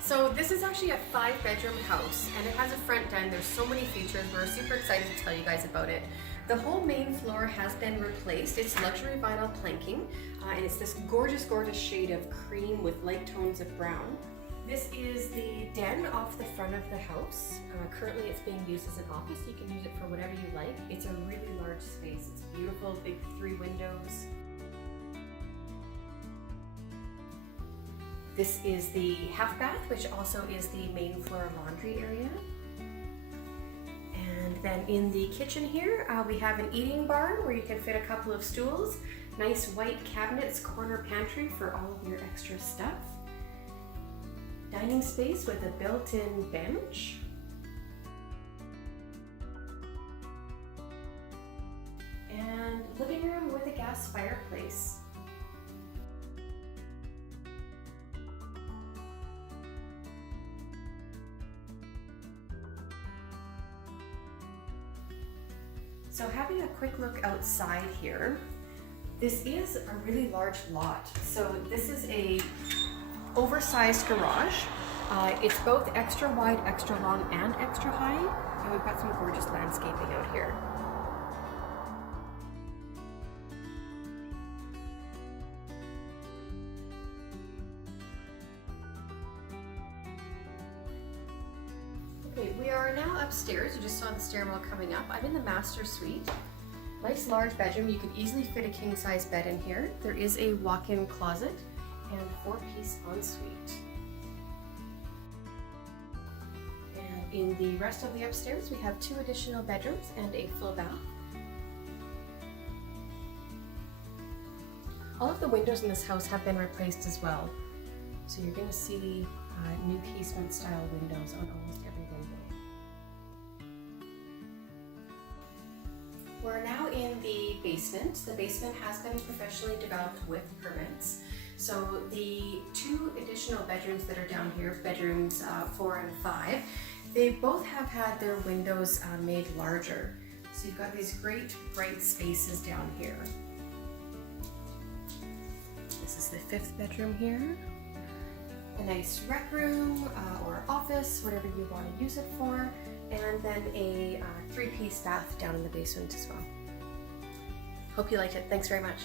So this is actually a 5-bedroom house and it has a front den. There's so many features. We're super excited to tell you guys about it. The whole main floor has been replaced. It's luxury vinyl planking and it's this gorgeous, gorgeous shade of cream with light tones of brown. This is the den off the front of the house. Currently it's being used as an office. You can use it for whatever you like. It's a really large space. It's beautiful, big 3 windows. This is the half bath, which also is the main floor laundry area. And then in the kitchen here, we have an eating barn where you can fit a couple of stools, nice white cabinets, corner pantry for all of your extra stuff. Dining space with a built-in bench. And living room with a gas fireplace. So having a quick look outside here, this is a really large lot. So this is a oversized garage. It's both extra wide, extra long, and extra high. And we've got some gorgeous landscaping out here. Okay, we are now upstairs. You just saw the stairwell coming up. I'm in the master suite. Nice large bedroom. You could easily fit a king-size bed in here. There is a walk-in closet and 4-piece ensuite. And in the rest of the upstairs, we have 2 additional bedrooms and a full bath. All of the windows in this house have been replaced as well. So you're going to see new casement style windows on almost every window. We're now in the basement. The basement has been professionally developed with permits. So the 2 additional bedrooms that are down here, bedrooms 4 and 5, they both have had their windows made larger. So you've got these great bright spaces down here. This is the 5th bedroom here. A nice rec room or office, whatever you want to use it for, and then a 3-piece bath down in the basement as well. Hope you liked it. Thanks very much.